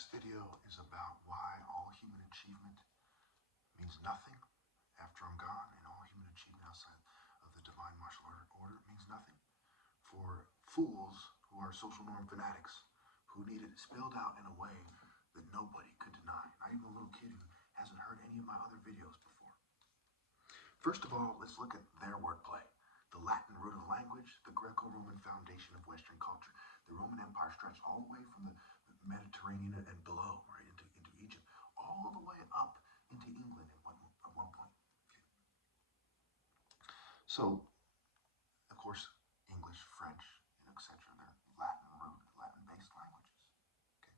This video is about why all human achievement means nothing after I'm gone, and all human achievement outside of the divine martial order means nothing for fools who are social norm fanatics who need it spelled out in a way that nobody could deny. Not even a little kid who hasn't heard any of my other videos before. First of all, let's look at their wordplay. The Latin root of language, the Greco-Roman foundation of Western culture. The Roman Empire stretched all the way from the Mediterranean and below, right, into Egypt, all the way up into England at one point. Okay. So, of course, English, French, etc. They're Latin root, Latin-based languages. Okay.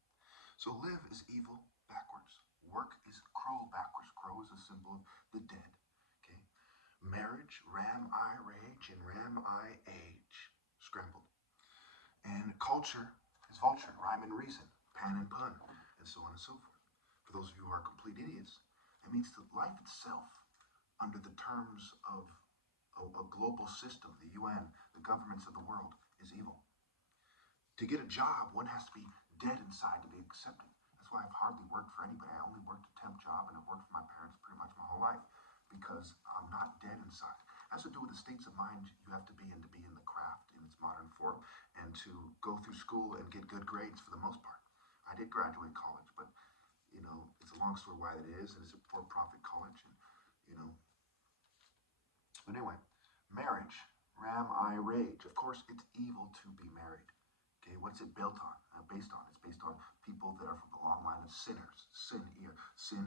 So live is evil backwards. Work is crow backwards. Crow is a symbol of the dead. Okay. Marriage, ram I rage, and ram I age. Scrambled. And culture is vulture, rhyme and reason, pan and pun, and so on and so forth. For those of you who are complete idiots, it means that life itself, under the terms of a global system, the UN, the governments of the world, is evil. To get a job, one has to be dead inside to be accepted. That's why I've hardly worked for anybody. I only worked a temp job, and I've worked for my parents pretty much my whole life because I'm not dead inside. It has to do with the states of mind you have to be in the craft in its modern form, and to go through school and get good grades for the most part. I did graduate college, but it's a long story why that is, and it's a for-profit college, and But anyway, marriage, ram I rage. Of course, it's evil to be married. Okay, what's it built on? Based on? It's based on people that are from the long line of sinners. Sin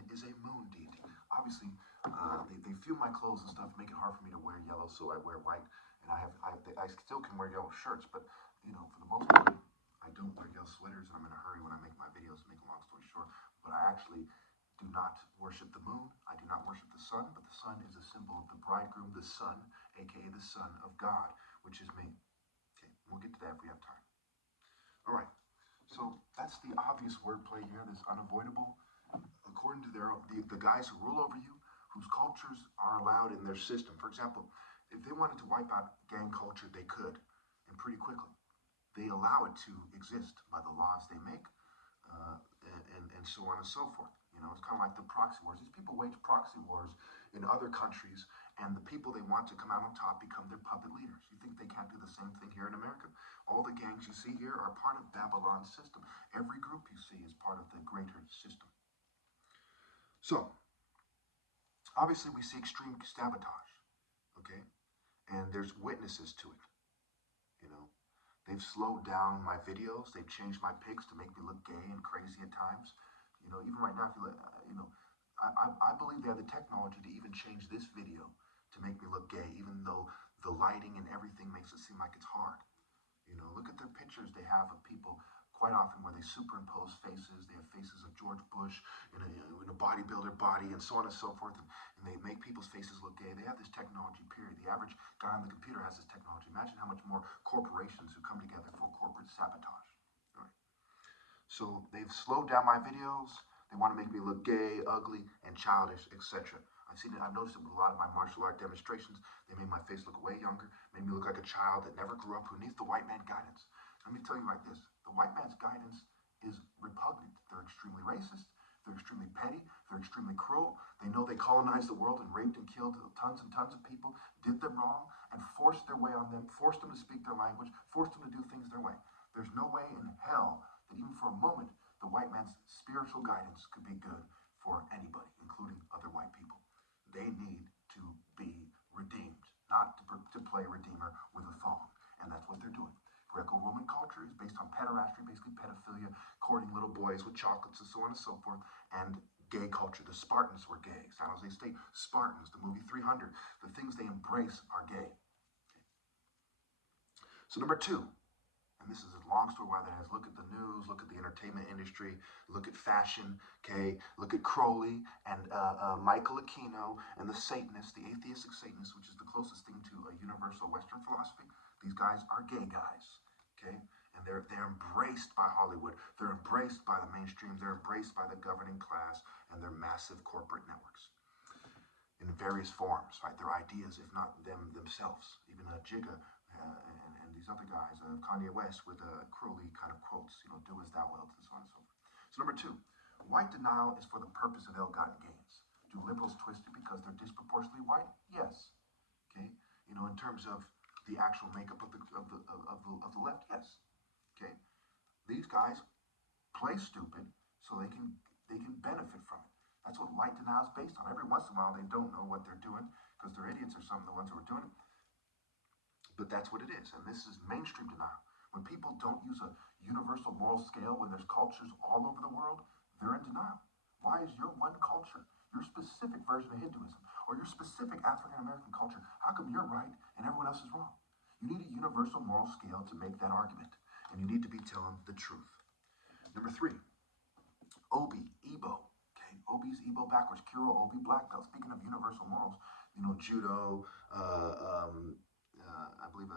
is a moon deity. Obviously, they fuel my clothes and stuff, make it hard for me to wear yellow, so I wear white. And I still can wear yellow shirts, but for the most part, I don't wear yellow sweaters, and I'm in a hurry when I make my videos. To make a long story short, but I actually do not worship the moon. I do not worship the sun, but the sun is a symbol of the bridegroom, the son, aka the Son of God, which is me. Okay, we'll get to that if we have time. All right, so that's the obvious wordplay here, this unavoidable. According to the guys who rule over you, whose cultures are allowed in their system. For example, if they wanted to wipe out gang culture, they could, and pretty quickly. They allow it to exist by the laws they make, and so on and so forth. It's kind of like the proxy wars. These people wage proxy wars in other countries, and the people they want to come out on top become their puppet leaders. You think they can't do the same thing here in America? All the gangs you see here are part of Babylon's system. Every group you see is part of the greater system. So, obviously we see extreme sabotage, okay? And there's witnesses to it, They've slowed down my videos. They've changed my pics to make me look gay and crazy at times. Even right now, if you look, I believe they have the technology to even change this video to make me look gay, even though the lighting and everything makes it seem like it's hard. Look at their pictures they have of people quite often where they superimpose faces. They have faces of George Bush in a bodybuilder body and so on and so forth, and they make people's faces look gay. They have this technology, period. The average guy on the computer has this technology. Imagine how much more corporations who come together for corporate sabotage. All right. So they've slowed down my videos. They want to make me look gay, ugly, and childish, etc. I've noticed it with a lot of my martial art demonstrations. They made my face look way younger, made me look like a child that never grew up, who needs the white man guidance. Let me tell you like this. The white man's guidance is repugnant. They're extremely racist. They're extremely petty. They're extremely cruel. They know they colonized the world and raped and killed tons and tons of people, did them wrong, and forced their way on them, forced them to speak their language, forced them to do things their way. There's no way in hell that even for a moment the white man's spiritual guidance could be good for anybody, including other white people. They need to be redeemed, not to play redeemer with a phone, and that's what they're doing. Greco-Roman culture is based on pederasty, basically pedophilia, courting little boys with chocolates and so on and so forth, and gay culture. The Spartans were gay. San Jose State Spartans, the movie 300, the things they embrace are gay. Okay. So number two, and this is a long story why that is, look at the news, look at the entertainment industry, look at fashion, okay, look at Crowley and Michael Aquino and the Satanists, the atheistic Satanists, which is the closest thing to a universal Western philosophy. These guys are gay guys, okay? And they're embraced by Hollywood. They're embraced by the mainstream. They're embraced by the governing class and their massive corporate networks in various forms, right? Their ideas, if not them themselves. Even Jigga and these other guys, Kanye West with Crowley kind of quotes, do as thou wilt, and so on and so forth. So number two, white denial is for the purpose of ill-gotten gains. Do liberals twist it because they're disproportionately white? Yes. Okay. In terms of the actual makeup of the left, yes. Okay. These guys play stupid so they can benefit from it. That's what white denial is based on. Every once in a while, they don't know what they're doing because they're idiots or some of the ones who are doing it. But that's what it is, and this is mainstream denial. When people don't use a universal moral scale, when there's cultures all over the world, they're in denial. Why is your one culture, your specific version of Hinduism, or your specific African American culture, how come you're right and everyone else is wrong? You need a universal moral scale to make that argument, and you need to be telling the truth. Number three, Obi, Igbo. Okay, Obi's Igbo backwards. Kuro Obi, black belt. Speaking of universal morals, judo, I believe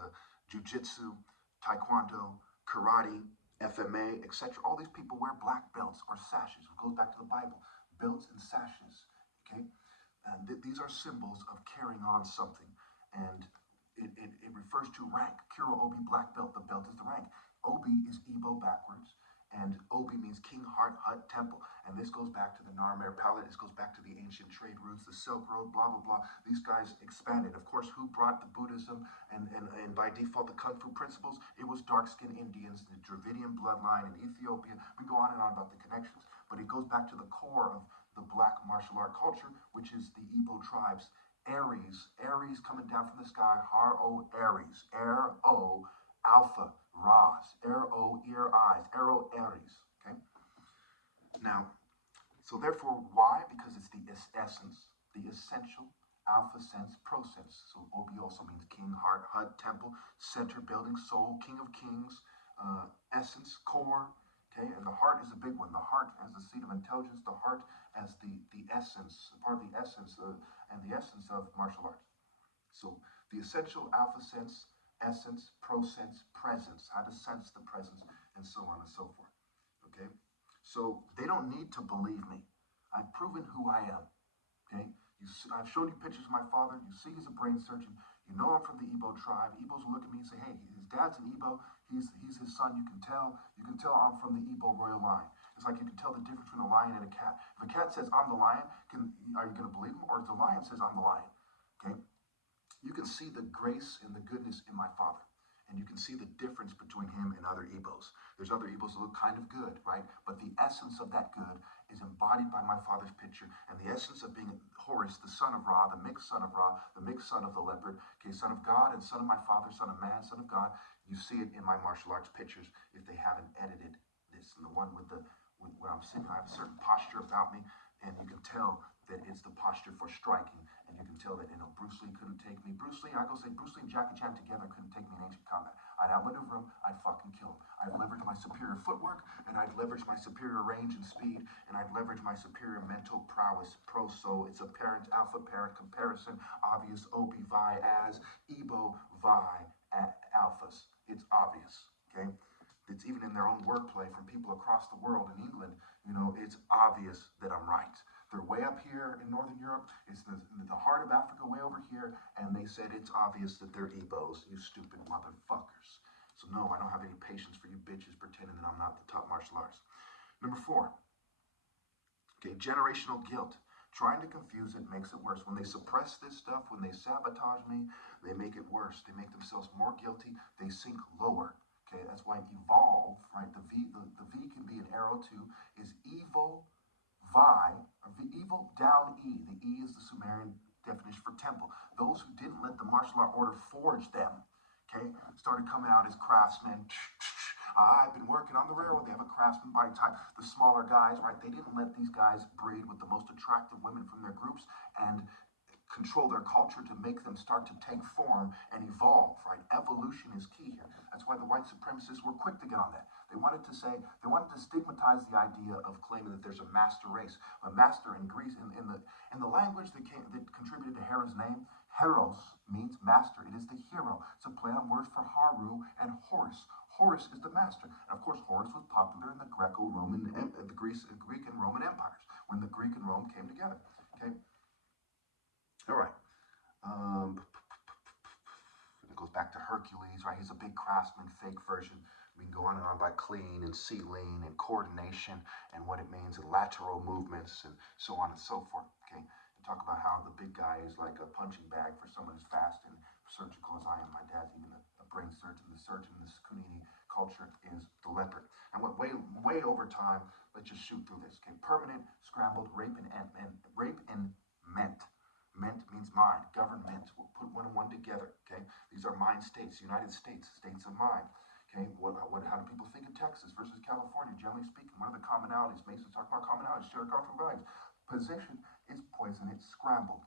jiu-jitsu, taekwondo, karate, FMA, etc. All these people wear black belts or sashes. It goes back to the Bible. Belts and sashes. Okay, and these are symbols of carrying on something, and it refers to rank. Kuro Obi, black belt. The belt is the rank. Obi is Igbo backwards. And Obi means king, heart, hut, temple. And this goes back to the Narmer Palette. This goes back to the ancient trade routes, the Silk Road, blah, blah, blah. These guys expanded. Of course, who brought the Buddhism and by default the Kung Fu principles? It was dark-skinned Indians, the Dravidian bloodline in Ethiopia. We go on and on about the connections. But it goes back to the core of the black martial art culture, which is the Igbo tribes. Aries coming down from the sky, Har-O, Aries, R-O, Alpha, Ras, R-O, ear, eyes, Arrow, Aries, okay? Now, so therefore, why? Because it's the essence, the essential, alpha sense, pro sense. So Obi also means king, heart, hut, temple, center, building, soul, king of kings, essence, core, okay? And the heart is a big one. The heart as the seat of intelligence, the heart as the essence, part of the essence and the essence of martial arts. So the essential alpha sense, essence, pro sense, presence, how to sense the presence, and so on and so forth. Okay? So they don't need to believe me. I've proven who I am. Okay? I've shown you pictures of my father. You see he's a brain surgeon. You know I'm from the Igbo tribe. Igbos will look at me and say, hey, his dad's an Igbo. He's his son. You can tell. You can tell I'm from the Igbo royal line. It's like you can tell the difference between a lion and a cat. If a cat says, I'm the lion, are you going to believe him? Or if the lion says, I'm the lion? Okay? You can see the grace and the goodness in my father. And you can see the difference between him and other Igbos. There's other Igbos that look kind of good, right? But the essence of that good is embodied by my father's picture. And the essence of being Horus, the son of Ra, the mixed son of Ra, the mixed son of the leopard, okay, son of God and son of my father, son of man, son of God. You see it in my martial arts pictures if they haven't edited this. And the one where I'm sitting, I have a certain posture about me, and you can tell that it's the posture for striking. And you can tell that, Bruce Lee couldn't take me. Bruce Lee, I go say, Bruce Lee and Jackie Chan together couldn't take me in ancient combat. I'd outmaneuver him, I'd fucking kill him. I'd leverage my superior footwork, and I'd leverage my superior range and speed, and I'd leverage my superior mental prowess. Pro-so, it's a alpha-parent comparison. Obvious, Obi, Vi, as, Igbo, Vi, alphas. It's obvious, okay? It's even in their own wordplay from people across the world in England, it's obvious that I'm right. They're way up here in Northern Europe. It's the heart of Africa way over here. And they said it's obvious that they're Igbos, you stupid motherfuckers. So no, I don't have any patience for you bitches pretending that I'm not the top martial artist. Number 4. Okay, generational guilt. Trying to confuse it makes it worse. When they suppress this stuff, when they sabotage me, they make it worse. They make themselves more guilty. They sink lower. Okay, that's why evolve, right? The V can be an arrow too, is evil. Vi, or evil down E. The E is the Sumerian definition for temple. Those who didn't let the martial art order forge them, okay, started coming out as craftsmen. I've been working on the railroad. They have a craftsman body type. The smaller guys, right, they didn't let these guys breed with the most attractive women from their groups and control their culture to make them start to take form and evolve, right? Evolution is key here. That's why the white supremacists were quick to get on that. They wanted to stigmatize the idea of claiming that there's a master race. A master in Greece, in the language that contributed to Hera's name, Heros means master. It is the hero. It's a play on words for Haru and Horus. Horus is the master. And of course, Horus was popular in the Greco-Roman, the Greek and Roman empires, when the Greek and Rome came together, okay? All right. It goes back to Hercules, right? He's a big craftsman, fake version. We can go on and on by clean and sealing and coordination and what it means and lateral movements and so on and so forth. Okay, and talk about how the big guy is like a punching bag for someone who's fast and surgical as I am. My dad's even a brain surgeon. The surgeon in this Kunini culture is the leopard. And went way over time. Let's just shoot through this. Okay, permanent, scrambled, rape and ment. Ment means mind. Government. We'll put one and one together. Okay, these are mind states. United States, states of mind. Okay, how do people think of Texas versus California? Generally speaking, what are the commonalities? Masons talk about commonalities, shared cultural values. Position is poison, it's scrambled.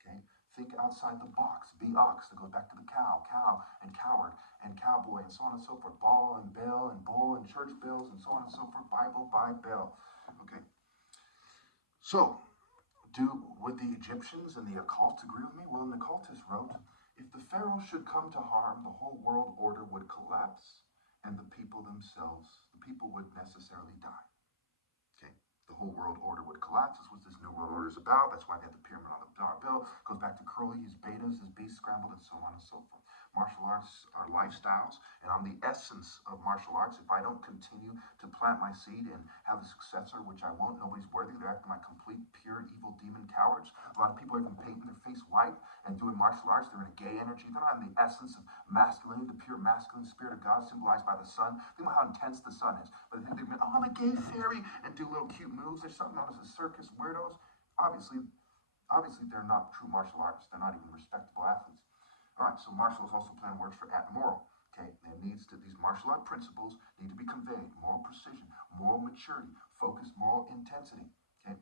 Okay, think outside the box. Be ox, that goes back to the cow and coward and cowboy and so on and so forth. Ball and bell and bull and church bells and so on and so forth. Bible by bell. Okay, so would the Egyptians and the occult agree with me? Well, an occultist wrote, if the pharaoh should come to harm, the whole world order would collapse, and the people would necessarily die. Okay, the whole world order would collapse. That's what this new world order is about. That's why they have the pyramid on the dollar bill. Goes back to Crowley, his betas, his beast scrambled, and so on and so forth. Martial arts are lifestyles, and I'm the essence of martial arts. If I don't continue to plant my seed and have a successor, which I won't, nobody's worthy. They're acting like complete, pure, evil demon cowards. A lot of people are even painting their face white and doing martial arts. They're in a gay energy. They're not in the essence of masculinity, the pure masculine spirit of God symbolized by the sun. Think about how intense the sun is. But they think they're, oh, I'm a gay fairy, and do little cute moves. There's something known as the circus weirdos. Obviously, they're not true martial artists. They're not even respectable athletes. All right, so martial is also playing words for moral. Okay, these martial art principles need to be conveyed. Moral precision, moral maturity, focus, moral intensity. Okay,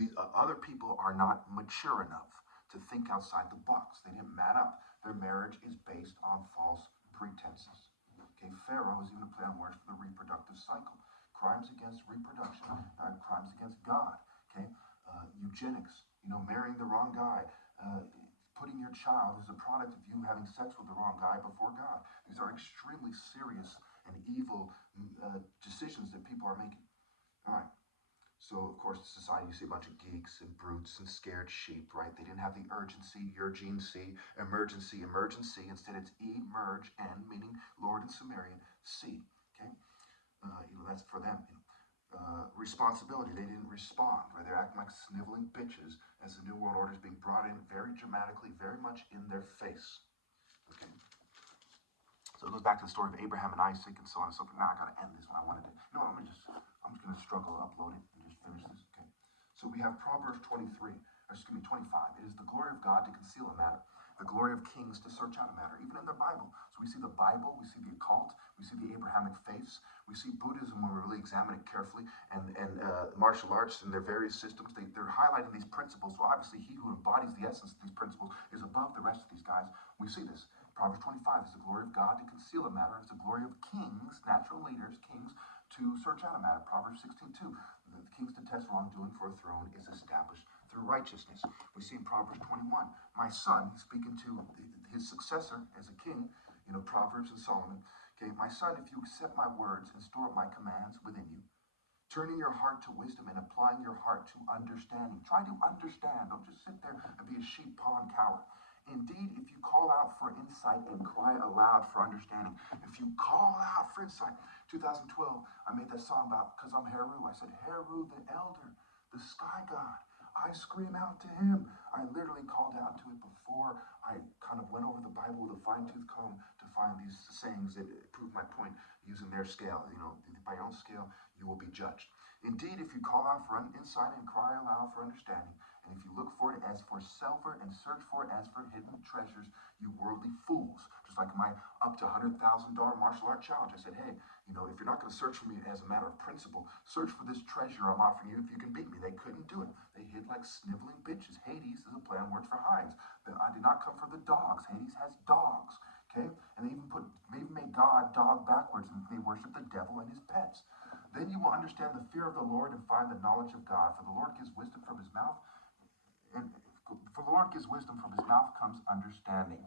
these other people are not mature enough to think outside the box. They didn't man up. Their marriage is based on false pretenses. Okay, Pharaoh is even a play on words for the reproductive cycle. Crimes against reproduction, crimes against God. Okay, eugenics. Marrying the wrong guy. Putting your child as a product of you having sex with the wrong guy before God. These are extremely serious and evil decisions that people are making. All right. So, of course, in society, you see a bunch of geeks and brutes and scared sheep, right? They didn't have the urgency, urgency, emergency. Instead, it's emerge, and meaning Lord and Sumerian, see. Okay? That's for them. Responsibility. They didn't respond, right? They're acting like sniveling bitches as the New World Order is being brought in very dramatically, very much in their face. Okay. So it goes back to the story of Abraham and Isaac and so on and so forth. Now I gotta end this one. I'm just gonna struggle to upload it and just finish this. Okay. So we have Proverbs 25. It is the glory of God to conceal a matter, the glory of kings to search out a matter, even in the Bible. So we see the Bible, we see the occult, we see the Abrahamic faiths, we see Buddhism when we really examine it carefully, and martial arts and their various systems. They're highlighting these principles. So obviously, he who embodies the essence of these principles is above the rest of these guys. We see this. Proverbs 25 is the glory of God to conceal a matter. It's the glory of kings, natural leaders, kings, to search out a matter. Proverbs 16:2. The king's detest wrongdoing, for a throne is established through righteousness. We see in Proverbs 21, my son, he's speaking to his successor as a king, Proverbs and Solomon. Okay, my son, if you accept my words and store up my commands within you, turning your heart to wisdom and applying your heart to understanding. Try to understand. Don't just sit there and be a sheep pawing coward. Indeed, if you call out for insight and cry aloud for understanding, if you call out for insight, 2012, I made that song about, because I'm Heru, I said, Heru the elder, the sky god, I scream out to him. I literally called out to it before I kind of went over the Bible with a fine-tooth comb to find these sayings that prove my point using their scale. By your own scale, you will be judged. Indeed, if you call out for insight and cry aloud for understanding, and if you look for it as for silver and search for it as for hidden treasures, you worldly fools. Just like my up to $100,000 martial art challenge. I said, hey, if you're not going to search for me as a matter of principle, search for this treasure I'm offering you if you can beat me. They couldn't do it. They hid like sniveling bitches. Hades is a play on words for hides. I did not come for the dogs. Hades has dogs. Okay? And they even made God dog backwards, and they worship the devil and his pets. Then you will understand the fear of the Lord and find the knowledge of God. For the Lord gives wisdom from his mouth. And for the Lord gives wisdom, from his mouth comes understanding.